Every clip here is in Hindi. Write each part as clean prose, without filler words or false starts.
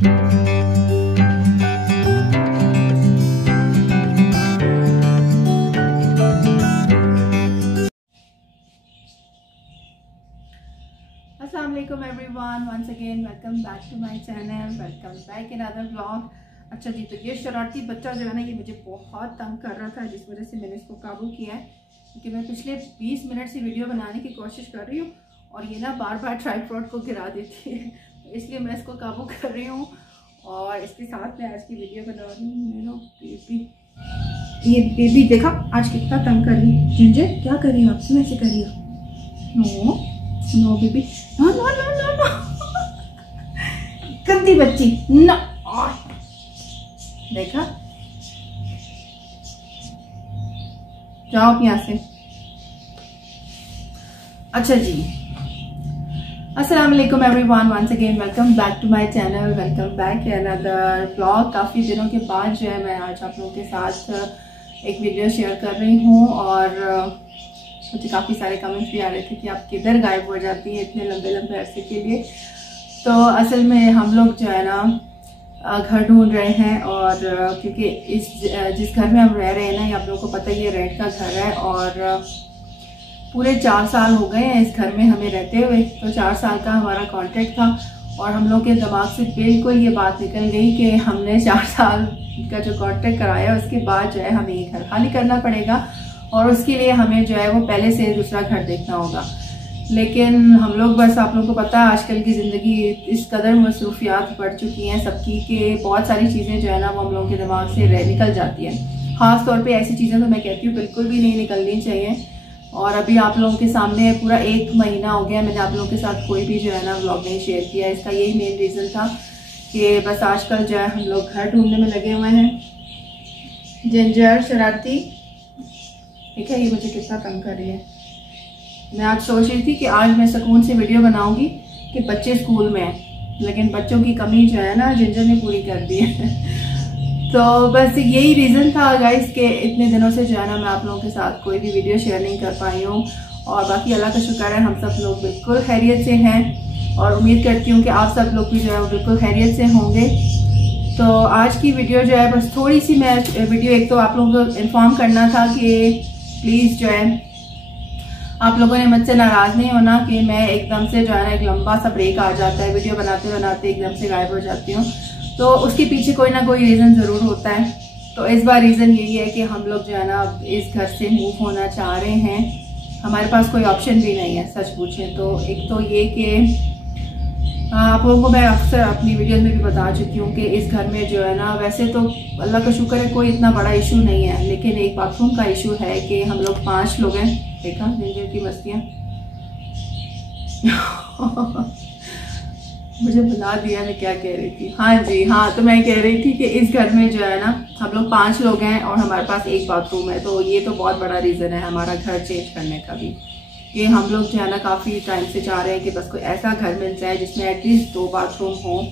Assalamualaikum everyone, once again welcome back to my channel, welcome back in another vlog। अच्छा जी, तो ये शरारती बच्चा जो है ना, ये मुझे बहुत तंग कर रहा था, जिस वजह से मैंने इसको काबू किया है। क्योंकि मैं पिछले 20 मिनट से वीडियो बनाने की कोशिश कर रही हूँ और ये ना बार बार ट्राइपॉड को गिरा देती है, तो इसलिए मैं इसको काबू कर रही हूँ। और इसके साथ मैं आज की वीडियो बना रही हूँ। मेरा बेबी, ये बेबी देखा आज कितना तंग कर रही है। जिंजर क्या कर रही हो आप, ऐसे कर रही हो? No no baby, no no no no no, गंदी बच्ची, नो। देखा, जाओ यहाँ से। अच्छा जी, अस्सलाम वालेकुम everyone, once again welcome back to my channel, welcome back another vlog. काफ़ी दिनों के बाद जो है मैं आज आप लोगों के साथ एक वीडियो शेयर कर रही हूँ। और मुझे काफ़ी सारे कमेंट्स भी आ रहे थे कि आप किधर गायब हो जाती हैं इतने लंबे लंबे अरसे के लिए। तो असल में हम लोग जो है ना घर ढूंढ रहे हैं, और क्योंकि जिस घर में हम रह रहे हैं ना, ये आप लोगों को पता ही है, रेंट का घर है। और पूरे 4 साल हो गए हैं इस घर में हमें रहते हुए। तो 4 साल का हमारा कॉन्ट्रैक्ट था और हम लोग के दिमाग से बिल्कुल ये बात निकल गई कि हमने 4 साल का जो कॉन्ट्रैक्ट कराया उसके बाद जो है हमें ये घर खाली करना पड़ेगा, और उसके लिए हमें जो है वो पहले से दूसरा घर देखना होगा। लेकिन हम लोग बस, आप लोगों को पता है आजकल की ज़िंदगी इस कदर मसरूफियात बढ़ चुकी हैं सबकी कि बहुत सारी चीज़ें जो है ना वो हम लोगों के दिमाग से निकल जाती हैं। ख़ास तौर पे ऐसी चीज़ें तो मैं कहती हूँ बिल्कुल भी नहीं निकलनी चाहिए। और अभी आप लोगों के सामने पूरा 1 महीना हो गया मैंने आप लोगों के साथ कोई भी जो है ना व्लॉग नहीं शेयर किया। इसका यही मेन रीज़न था कि बस आजकल जो है हम लोग घर ढूंढने में लगे हुए हैं। जिंजर शरारती, ठीक है, ये मुझे कितना तंग कर रही है। मैं आज सोच रही थी कि आज मैं सुकून से वीडियो बनाऊंगी कि बच्चे स्कूल में हैं, लेकिन बच्चों की कमी जो है ना जिंजर ने पूरी कर दी है। तो बस यही रीज़न था गाइस के इतने दिनों से जो है ना मैं आप लोगों के साथ कोई भी वीडियो शेयर नहीं कर पाई हूँ। और बाकी अल्लाह का शुक्र है, हम सब लोग बिल्कुल खैरियत से हैं और उम्मीद करती हूँ कि आप सब लोग भी जो है वो बिल्कुल खैरियत से होंगे। तो आज की वीडियो जो है बस थोड़ी सी मैं वीडियो, एक तो आप लोगों को इन्फॉर्म करना था कि प्लीज़ जो है आप लोगों ने मुझसे नाराज़ नहीं होना कि मैं एकदम से जो है ना एक लंबा सा ब्रेक आ जाता है, वीडियो बनाते बनाते एकदम से गायब हो जाती हूँ। तो उसके पीछे कोई ना कोई रीज़न ज़रूर होता है। तो इस बार रीज़न यही है कि हम लोग जो है ना इस घर से मूव होना चाह रहे हैं। हमारे पास कोई ऑप्शन भी नहीं है सच पूछें तो। एक तो ये कि आप लोगों को मैं अक्सर अपनी वीडियोस में भी बता चुकी हूँ कि इस घर में जो है ना, वैसे तो अल्लाह का शुक्र है कोई इतना बड़ा इशू नहीं है, लेकिन एक बाथरूम का इशू है कि हम लोग 5 लोग हैं। देखा जिंजर की मस्तियाँ। मुझे बुला दिया मैं क्या कह रही थी। हाँ जी, हाँ, तो मैं कह रही थी कि इस घर में जो है ना हम लोग 5 लोग हैं और हमारे पास एक बाथरूम है। तो ये तो बहुत बड़ा रीज़न है हमारा घर चेंज करने का भी, कि हम लोग जो है ना काफ़ी टाइम से चाह रहे हैं कि बस कोई ऐसा घर मिल जाए जिसमें एटलीस्ट 2 बाथरूम हो।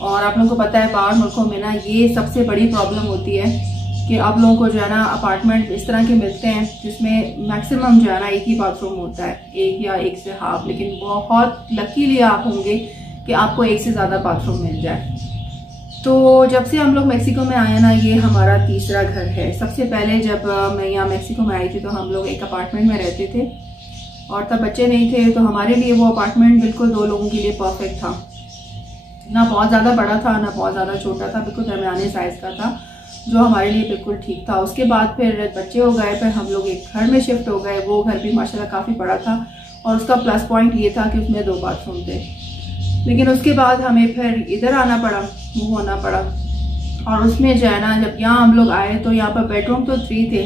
और आप लोगों को पता है बाहर मुल्कों में ना ये सबसे बड़ी प्रॉब्लम होती है कि आप लोगों को जो है ना अपार्टमेंट इस तरह के मिलते हैं जिसमें मैक्सिमम जो है ना एक ही बाथरूम होता है, एक या एक से हाफ। लेकिन बहुत लकीली आप होंगे कि आपको एक से ज़्यादा बाथरूम मिल जाए। तो जब से हम लोग मेक्सिको में आए ना, ये हमारा तीसरा घर है। सबसे पहले जब मैं यहाँ मेक्सिको में आई थी तो हम लोग एक अपार्टमेंट में रहते थे और तब बच्चे नहीं थे, तो हमारे लिए वो अपार्टमेंट बिल्कुल 2 लोगों के लिए परफेक्ट था। ना बहुत ज़्यादा बड़ा था ना बहुत ज़्यादा छोटा था, बिल्कुल दरमियाने साइज़ का था, जो हमारे लिए बिल्कुल ठीक था। उसके बाद फिर बच्चे हो गए, फिर हम लोग एक घर में शिफ्ट हो गए। वो घर भी माशाल्लाह काफ़ी बड़ा था और उसका प्लस पॉइंट ये था कि उसमें 2 बाथरूम थे। लेकिन उसके बाद हमें फिर इधर आना पड़ा, मूव होना पड़ा। और उसमें जो है ना जब यहाँ हम लोग आए तो यहाँ पर बेडरूम तो 3 थे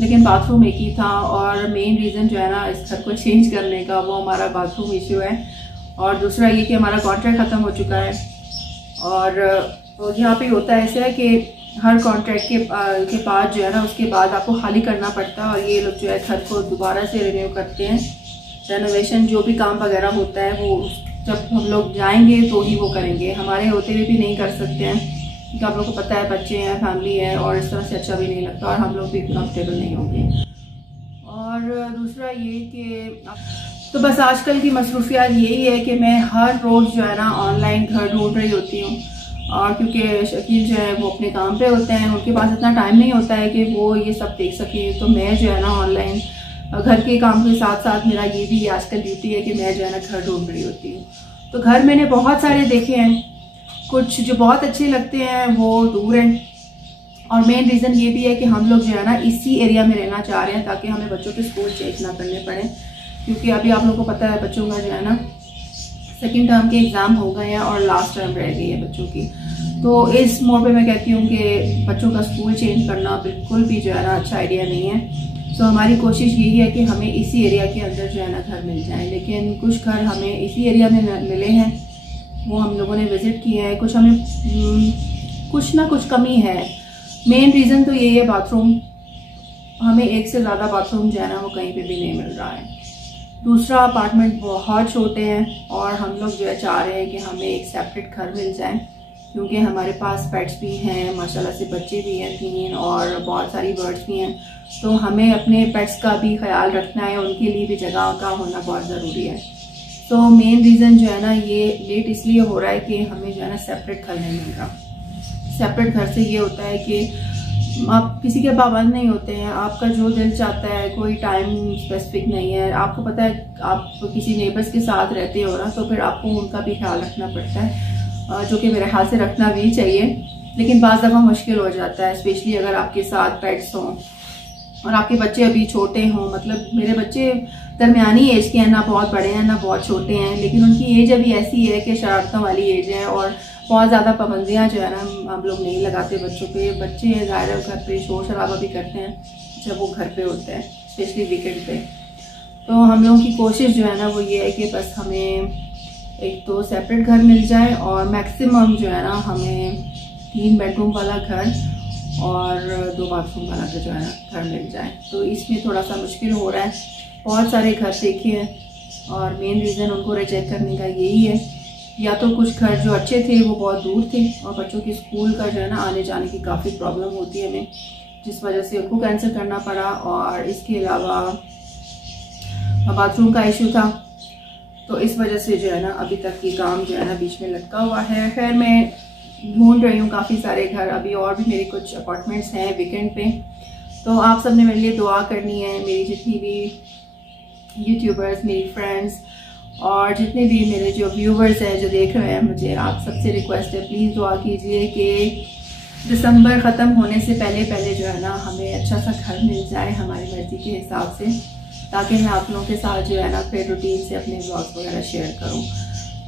लेकिन बाथरूम एक ही था। और मेन रीज़न जो है ना इस घर को चेंज करने का वो हमारा बाथरूम इशू है। और दूसरा ये कि हमारा कॉन्ट्रैक्ट ख़त्म हो चुका है। और यहाँ पे होता है ऐसा है कि हर कॉन्ट्रैक्ट के बाद जो है ना उसके बाद आपको खाली करना पड़ता है और ये लोग जो है घर को दोबारा से रिन्यू करते हैं। रेनोवेशन जो भी काम वगैरह होता है वो जब हम लोग जाएंगे तो ही वो करेंगे, हमारे होते हुए भी नहीं कर सकते हैं क्योंकि आप लोगों को पता है बच्चे हैं, फैमिली है और इस तरह से अच्छा भी नहीं लगता और हम लोग भी कंफर्टेबल नहीं होंगे। और दूसरा ये कि तो बस आजकल की मसरूफियात यही है कि मैं हर रोज़ जो है ना ऑनलाइन घर ढूंढ रही होती हूँ और क्योंकि शकील जो है वो अपने काम पे होते हैं, उनके पास इतना टाइम नहीं होता है कि वो ये सब देख सकें। तो मैं जो है ना ऑनलाइन घर के काम के साथ साथ मेरा ये भी आजकल ड्यूटी है कि मैं जो है ना घर ढूंढ रही होती हूँ। तो घर मैंने बहुत सारे देखे हैं, कुछ जो बहुत अच्छे लगते हैं वो दूर हैं, और मेन रीज़न ये भी है कि हम लोग जो है ना इसी एरिया में रहना चाह रहे हैं ताकि हमें बच्चों के स्कूल चेंज ना करने पड़े। क्योंकि अभी आप लोगों को पता है बच्चों का जो है ना सेकेंड टर्म के एग्ज़ाम हो गए हैं और लास्ट टर्म रह गई है बच्चों की। तो इस मोड़ पे मैं कहती हूँ कि बच्चों का स्कूल चेंज करना बिल्कुल भी जो है ना अच्छा आइडिया नहीं है। तो हमारी कोशिश यही है कि हमें इसी एरिया के अंदर जो है ना घर मिल जाए, लेकिन कुछ घर हमें इसी एरिया में मिले हैं, वो हम लोगों ने विज़िट किए हैं। कुछ हमें कुछ ना कुछ कमी है। मेन रीज़न तो यही है बाथरूम, हमें एक से ज़्यादा बाथरूम जो है ना वो कहीं पे भी नहीं मिल रहा है। दूसरा अपार्टमेंट बहुत छोटे हैं और हम लोग जो है चाह रहे हैं कि हमें एक सेपरेट घर मिल जाए, क्योंकि हमारे पास पेट्स भी हैं, माशाल्लाह से बच्चे भी हैं 3 और बहुत सारी बर्ड्स भी हैं। तो हमें अपने पेट्स का भी ख्याल रखना है, उनके लिए भी जगह का होना बहुत ज़रूरी है। तो मेन रीज़न जो है ना ये लेट इसलिए हो रहा है कि हमें जो है ना सेपरेट घर नहीं मिल रहा। सेपरेट घर से ये होता है कि आप किसी के पाबंद नहीं होते हैं, आपका जो दिल चाहता है, कोई टाइम स्पेसिफिक नहीं है। आपको पता है आप किसी नेबर्स के साथ रहते हो ना, तो फिर आपको उनका भी ख्याल रखना पड़ता है, जो कि मेरे ख्याल से रखना भी चाहिए, लेकिन बाज़ दफ़ा मुश्किल हो जाता है, स्पेशली अगर आपके साथ पेट्स हों और आपके बच्चे अभी छोटे हों। मतलब मेरे बच्चे दरमियानी एज के हैं, ना बहुत बड़े हैं ना बहुत छोटे हैं, लेकिन उनकी एज अभी ऐसी है कि शरारतों वाली एज है और बहुत ज़्यादा पाबंदियाँ जो है ना हम लोग नहीं लगाते बच्चों पे। बच्चे ज़ाहिर है घर पे शोर शराबा भी करते हैं जब वो घर पे होते हैं, स्पेशली वीकेंड पे। तो हम लोगों की कोशिश जो है ना वो ये है कि बस हमें एक तो सेपरेट घर मिल जाए और मैक्सिमम जो है ना हमें 3 बेडरूम वाला घर और 2 बाथरूम वाला जो है ना घर मिल जाए। तो इसमें थोड़ा सा मुश्किल हो रहा है। बहुत सारे घर देखे हैं और मेन रीज़न उनको रिजेक्ट करने का यही है, या तो कुछ घर जो अच्छे थे वो बहुत दूर थे और बच्चों की स्कूल का जो है ना आने जाने की काफ़ी प्रॉब्लम होती है हमें, जिस वजह से उनको कैंसिल करना पड़ा। और इसके अलावा बाथरूम का इशू था, तो इस वजह से जो है ना अभी तक ये काम जो है ना बीच में लटका हुआ है। खैर मैं ढूंढ रही हूँ काफ़ी सारे घर अभी, और भी मेरे कुछ अपार्टमेंट्स हैं वीकेंड पे। तो आप सब ने मेरे लिए दुआ करनी है, मेरी जितनी भी यूट्यूबर्स, मेरी फ्रेंड्स और जितने भी मेरे जो व्यूवर्स हैं जो देख रहे हैं मुझे, आप सबसे रिक्वेस्ट है प्लीज़ दुआ कीजिए कि दिसंबर ख़त्म होने से पहले जो है ना हमें अच्छा सा घर मिल जाए हमारी मर्ज़ी के हिसाब से, ताकि मैं आप लोगों के साथ जो है ना फिर रूटीन से अपने व्लॉग्स वगैरह शेयर करूं।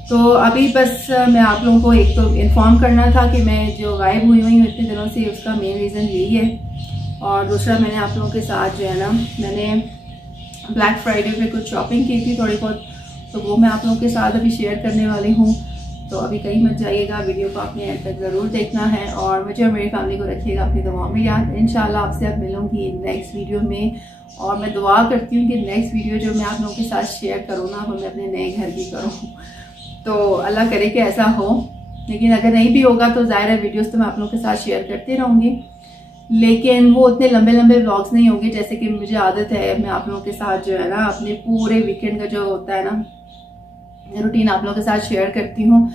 तो अभी बस मैं आप लोगों को एक तो इन्फॉर्म करना था कि मैं जो गायब हुई हूँ इतने दिनों से, उसका मेन रीज़न यही है। और दूसरा मैंने आप लोगों के साथ जो है ना मैंने ब्लैक फ्राइडे पे कुछ शॉपिंग की थी थोड़ी बहुत, तो वो मैं आप लोगों के साथ अभी शेयर करने वाली हूँ। तो अभी कहीं मत जाइएगा, वीडियो को आपने एंड तक ज़रूर देखना है और मुझे और मेरी फैमिली को रखिएगा अपनी दुआओं में याद। इंशाल्लाह आपसे अब मिलूंगी नेक्स्ट वीडियो में, और मैं दुआ करती हूँ कि नेक्स्ट वीडियो जो मैं आप लोगों के साथ शेयर करूँ ना वो मैं अपने नए घर की करूँ। तो अल्लाह करे कि ऐसा हो, लेकिन अगर नहीं भी होगा तो ज़ाहिर है वीडियोज़ तो मैं आप लोगों के साथ शेयर करती रहूँगी, लेकिन वो उतने लंबे लंबे व्लॉग्स नहीं होंगे जैसे कि मुझे आदत है। मैं आप लोगों के साथ जो है ना अपने पूरे वीकेंड का जो होता है ना रूटीन आप लोगों के साथ शेयर करती हूँ,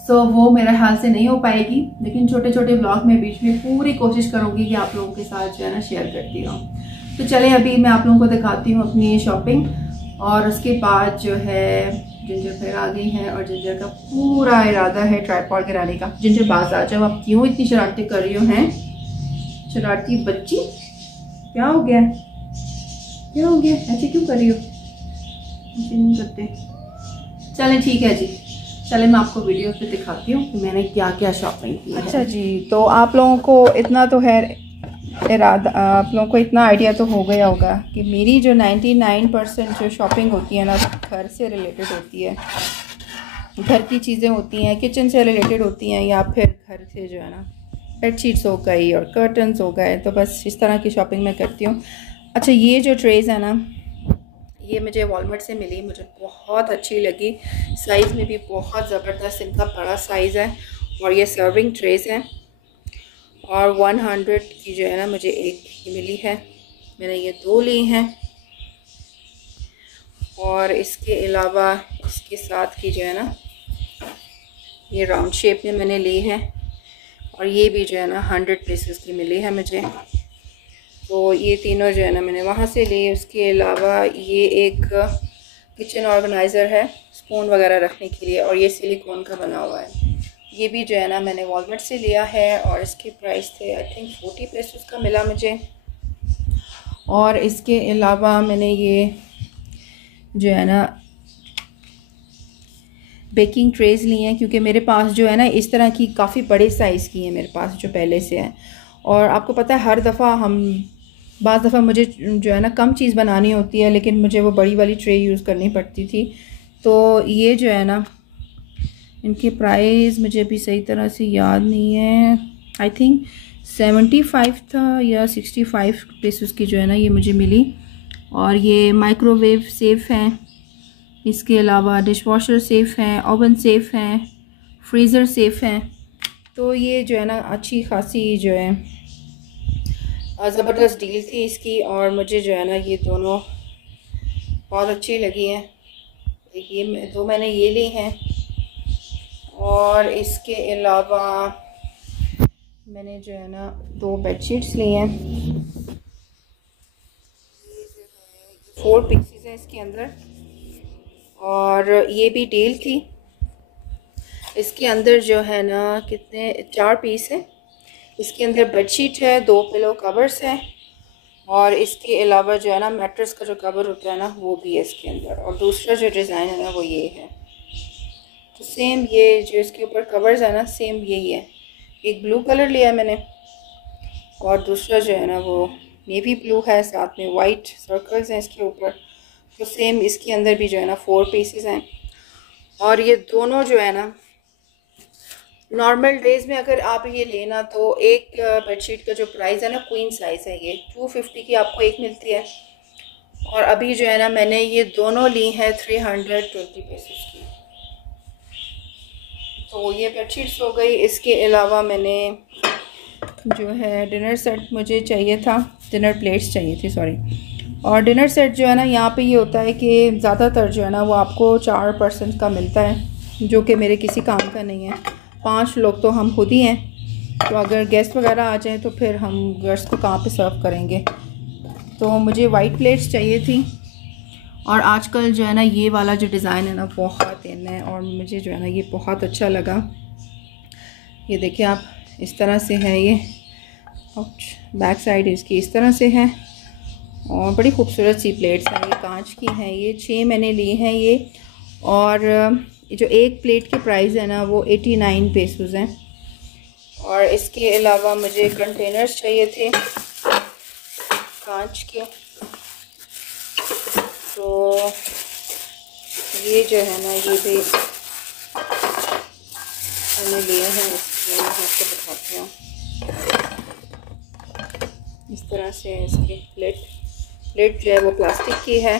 सो वो मेरे हाल से नहीं हो पाएगी, लेकिन छोटे छोटे ब्लॉग में बीच में पूरी कोशिश करूँगी कि आप लोगों के साथ जो है ना शेयर करती रहूँ। तो चले अभी मैं आप लोगों को दिखाती हूँ अपनी शॉपिंग, और उसके बाद जो है जिंजर फिर आ गई है और जिंजर का पूरा इरादा है ट्राइपॉड गिराने का। जिंजर बाज आ जाओ, आप क्यों इतनी शरारतें कर रही हो हैं शरारती बच्ची? क्या हो गया, क्या हो गया, ऐसे क्यों कर रही हो? ऐसे नहीं करते। चलें ठीक है जी, चले मैं आपको वीडियो पे दिखाती हूँ कि मैंने क्या क्या शॉपिंग की है। अच्छा जी, तो आप लोगों को इतना तो है इरादा, आप लोगों को इतना आइडिया तो हो गया होगा कि मेरी जो 99% जो शॉपिंग होती है ना घर से रिलेटेड होती है, घर की चीज़ें होती हैं, किचन से रिलेटेड होती हैं, या फिर घर से जो है ना बेडशीट्स हो गई और कर्टन्स हो गए, तो बस इस तरह की शॉपिंग मैं करती हूँ। अच्छा ये जो ट्रेज़ है ना ये मुझे वॉलमार्ट से मिली, मुझे बहुत अच्छी लगी, साइज़ में भी बहुत ज़बरदस्त इनका बड़ा साइज़ है, और ये सर्विंग ट्रेज़ है और 100 की जो है ना मुझे एक ही मिली है, मैंने ये 2 ली हैं। और इसके अलावा इसके साथ की जो है ना ये राउंड शेप में मैंने ली है, और ये भी जो है ना 100 पीसेस की मिली है मुझे। तो ये तीनों जो है ना मैंने वहाँ से ली। उसके अलावा ये एक किचन ऑर्गेनाइज़र है स्पून वगैरह रखने के लिए, और ये सिलिकॉन का बना हुआ है। ये भी जो है ना मैंने वॉलमार्ट से लिया है, और इसके प्राइस थे आई थिंक 40 पीसेस का मिला मुझे। और इसके अलावा मैंने ये जो है ना बेकिंग ट्रेज़ ली हैं, क्योंकि मेरे पास जो है ना इस तरह की काफ़ी बड़े साइज़ की हैं मेरे पास जो पहले से हैं। और आपको पता है हर दफ़ा बाज़ दफ़ा मुझे जो है ना कम चीज़ बनानी होती है, लेकिन मुझे वो बड़ी वाली ट्रे यूज़ करनी पड़ती थी। तो ये जो है ना इनके प्राइस मुझे अभी सही तरह से याद नहीं है, आई थिंक 75 था या 65 पीसेस की जो है ना ये मुझे मिली। और ये माइक्रोवेव सेफ़ हैं, इसके अलावा डिश वॉशर सेफ़ हैं, ओवन सेफ़ हैं, फ्रीज़र सेफ़ हैं। तो ये जो है ना अच्छी खासी जो है ज़बरदस्त डील थी इसकी, और मुझे जो है ना ये दोनों बहुत अच्छी लगी हैं। ये दो मैंने ये ली हैं, और इसके अलावा मैंने जो है ना 2 बेडशीट्स ली हैं। 4 पीसेस हैं इसके अंदर, और ये भी डील थी। इसके अंदर जो है ना कितने 4 पीस हैं। इसके अंदर बेडशीट है, 2 पिलो कवर्स हैं, और इसके अलावा जो है ना मैट्रेस का जो कवर होता है ना वो भी है इसके अंदर। और दूसरा जो डिज़ाइन है ना वो ये है। तो सेम ये जो इसके ऊपर कवर्स है ना सेम यही है। एक ब्लू कलर लिया है मैंने, और दूसरा जो है ना वो नेवी ब्लू है, साथ में वाइट सर्कल्स हैं इसके ऊपर। तो सेम इसके अंदर भी जो है ना 4 पीसेस हैं। और ये दोनों जो है ना नॉर्मल डेज़ में अगर आप ये लेना तो एक बेडशीट का जो प्राइस है ना क्वीन साइज़ है, ये 250 की आपको एक मिलती है। और अभी जो है ना मैंने ये दोनों ली हैं 320 पीसेस की। तो ये बेडशीट्स हो गई। इसके अलावा मैंने जो है डिनर सेट मुझे चाहिए था, डिनर प्लेट्स चाहिए थी सॉरी। और डिनर सेट जो है ना यहाँ पे ये होता है कि ज़्यादातर जो है ना वो आपको 4 पर्सन का मिलता है, जो कि मेरे किसी काम का नहीं है। 5 लोग तो हम खुद ही हैं, तो अगर गेस्ट वगैरह आ जाएं तो फिर हम गेस्ट को कहाँ पे सर्व करेंगे। तो मुझे वाइट प्लेट्स चाहिए थी। और आजकल जो है ना ये वाला जो डिज़ाइन है ना बहुत इन है, और मुझे जो है ना ये बहुत अच्छा लगा। ये देखिए आप, इस तरह से है ये, बैक साइड इसकी इस तरह से है, और बड़ी खूबसूरत सी प्लेट्स हैं। ये कांच की हैं, ये 6 मैंने ली हैं ये। और जो एक प्लेट की प्राइस है ना वो 89 पेसोस हैं। और इसके अलावा मुझे कंटेनर्स चाहिए थे कांच के। तो ये जो है ना ये भी मैंने लिए हैं, इसलिए मैं आपको दिखाती हूँ। इस तरह से इसकी प्लेट जो है वो प्लास्टिक की है,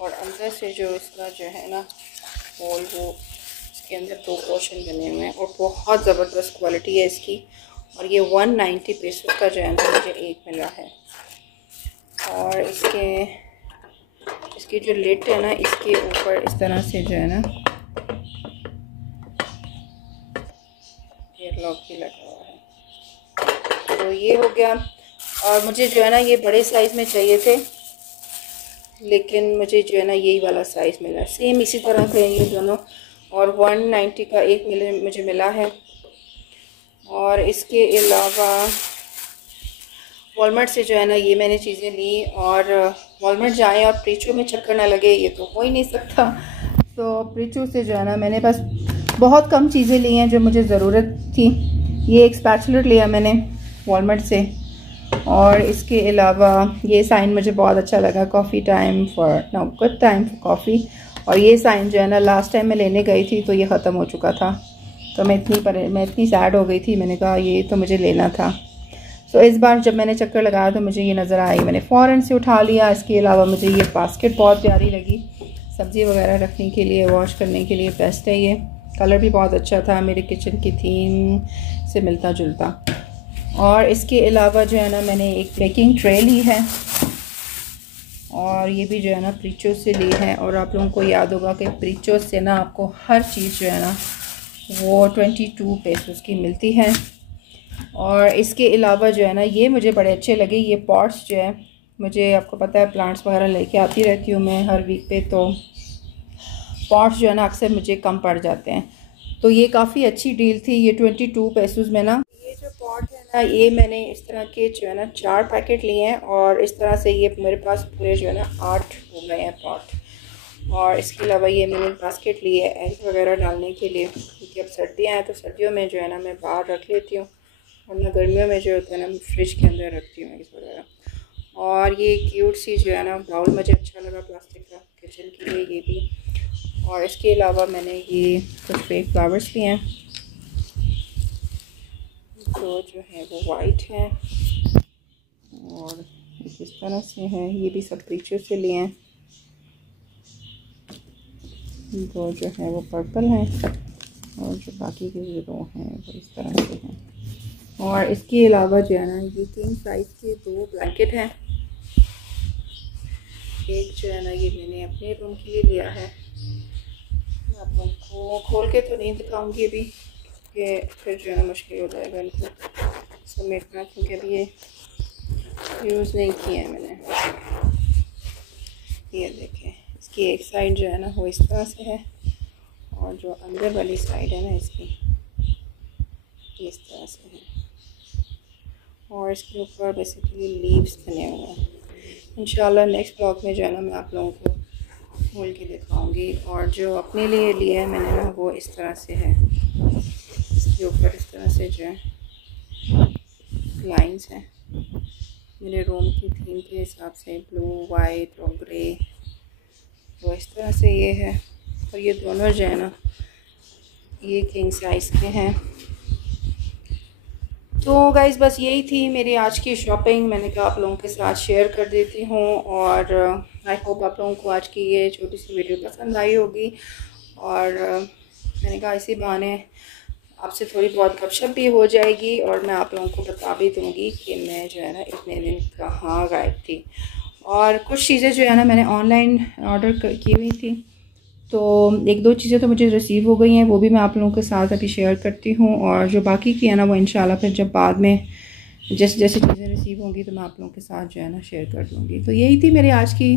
और अंदर से जो इसका जो है ना होल वो इसके अंदर 2 पोर्शन बने हुए हैं, और बहुत ज़बरदस्त क्वालिटी है इसकी। और ये 190 पीसेस का जो है ना मुझे एक मिला है। और इसकी जो लिड है ना इसके ऊपर इस तरह से जो है ना एयरलॉक भी लगा हुआ है। तो ये हो गया। और मुझे जो है ना ये बड़े साइज़ में चाहिए थे, लेकिन मुझे जो है ना यही वाला साइज़ मिला, सेम इसी तरह से ये दोनों। और 190 का एक मुझे मिला है। और इसके अलावा वॉलमार्ट से जो है ना ये मैंने चीज़ें ली। और वॉलमार्ट जाएं और प्रीचू में चक्कर ना लगे ये तो हो ही नहीं सकता। तो प्रीचू से जो है ना मैंने बस बहुत कम चीज़ें ली हैं जो मुझे ज़रूरत थी। ये एक स्पैचुलर लिया मैंने वॉलमार्ट से। और इसके अलावा ये साइन मुझे बहुत अच्छा लगा, coffee time for no good time for coffee. और ये साइन जो है ना लास्ट टाइम मैं लेने गई थी तो ये ख़त्म हो चुका था, तो मैं इतनी सैड हो गई थी। मैंने कहा ये तो मुझे लेना था। सो इस बार जब मैंने चक्कर लगाया तो मुझे ये नज़र आई, मैंने फ़ौरन से उठा लिया। इसके अलावा मुझे ये बास्केट बहुत प्यारी लगी, सब्ज़ी वगैरह रखने के लिए, वॉश करने के लिए बेस्ट है ये। कलर भी बहुत अच्छा था, मेरे किचन की थीम से मिलता जुलता। और इसके अलावा जो है ना मैंने एक बेकिंग ट्रे ली है, और ये भी जो है ना प्रीचो से ली है। और आप लोगों को याद होगा कि प्रीचो से ना आपको हर चीज़ जो है ना वो 22 पेसोस की मिलती है। और इसके अलावा जो है ना ये मुझे बड़े अच्छे लगे। ये पॉट्स जो है, मुझे आपको पता है प्लांट्स वगैरह लेके आती रहती हूँ मैं हर वीक पे, तो पॉट्स जो है ना अक्सर मुझे कम पड़ जाते हैं। तो ये काफ़ी अच्छी डील थी। ये 22 पैसों में ना, ये जो पॉट है ना, ये मैंने इस तरह के जो है ना 4 पैकेट लिए हैं और इस तरह से ये मेरे पास पूरे जो है ना 8 हो गए हैं पॉट। और इसके अलावा ये मैंने बास्केट ली है एग वगैरह डालने के लिए, क्योंकि अब सर्दियाँ हैं तो सर्दियों में जो है ना मैं बाहर रख लेती हूँ, वरना गर्मियों में जो होता है ना मैं फ्रिज के अंदर रखती हूँ एग्स वगैरह। और ये क्यूट सी जो है ना बाउल मुझे अच्छा लगा प्लास्टिक का किचन के लिए, ये भी। और इसके अलावा मैंने ये कुछ फेक फ्लावर्स लिए हैं तो जो है वो वाइट हैं और इस तरह से हैं। ये भी सब पिक्चर से लिए हैं। दो जो है वो पर्पल हैं और जो बाकी के जो दो हैं वो इस तरह से हैं। और इसके अलावा जो है ना ये किंग साइज़ के 2 ब्लैंकेट हैं। एक जो है ना ये मैंने अपने रूम के लिए लिया है, मैं आप लोगों को खोल के तो नहीं दिखाऊंगी अभी, कि फिर जो है ना मुश्किल हो जाएगा इनको समेटना, क्योंकि अभी ये यूज़ नहीं किए हैं मैंने। ये देखें, इसकी एक साइड जो है ना वो इस तरह से है और जो अंदर वाली साइड है ना इसकी इस तरह से है। और इसके ऊपर बेसिकली लीव्स बने हुए हैं। इंशाल्लाह नेक्स्ट ब्लॉग में जो है ना मैं आप लोगों को खोल के दिखाऊंगी। और जो अपने लिए लिया है मैंने ना वो इस तरह से है, इसके ऊपर इस तरह से जो है लाइंस हैं मेरे रूम की थीम के हिसाब से, ब्लू वाइट और ग्रे, तो इस तरह से ये है। और ये दोनों जो है ना ये किंग साइज़ के हैं। तो गाइज़ बस यही थी मेरी आज की शॉपिंग, मैंने कहा आप लोगों के साथ शेयर कर देती हूँ। और आई होप आप लोगों को आज की ये छोटी सी वीडियो पसंद आई होगी। और मैंने कहा इसी बहाने आपसे थोड़ी बहुत गपशप भी हो जाएगी और मैं आप लोगों को बता भी दूँगी कि मैं जो है ना इतने दिन कहाँ गायब थी। और कुछ चीज़ें जो है ना मैंने ऑनलाइन ऑर्डर की हुई थी, तो 1-2 चीज़ें तो मुझे रिसीव हो गई हैं, वो भी मैं आप लोगों के साथ अभी शेयर करती हूँ। और जो बाकी की है ना वो इंशाल्लाह फिर जब बाद में जैसे जैसे चीज़ें रिसीव होंगी तो मैं आप लोगों के साथ जो है ना शेयर कर दूँगी। तो यही थी मेरी आज की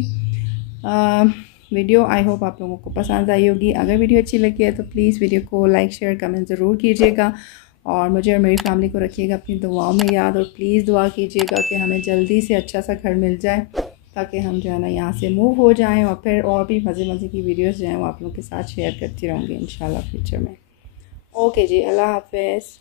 वीडियो। आई होप आप लोगों को पसंद आई होगी। अगर वीडियो अच्छी लगी है तो प्लीज़ वीडियो को लाइक शेयर कमेंट ज़रूर कीजिएगा और मुझे और मेरी फैमिली को रखिएगा अपनी दुआओं में याद। और प्लीज़ दुआ कीजिएगा कि हमें जल्दी से अच्छा सा घर मिल जाए, ताकि हम जो है ना यहाँ से मूव हो जाएं और फिर और भी मज़े मज़े की वीडियोस जो हैं वो आप लोगों के साथ शेयर करती रहूँगी इंशाल्लाह फ्यूचर में। ओके जी, अल्लाह हाफ़िज़।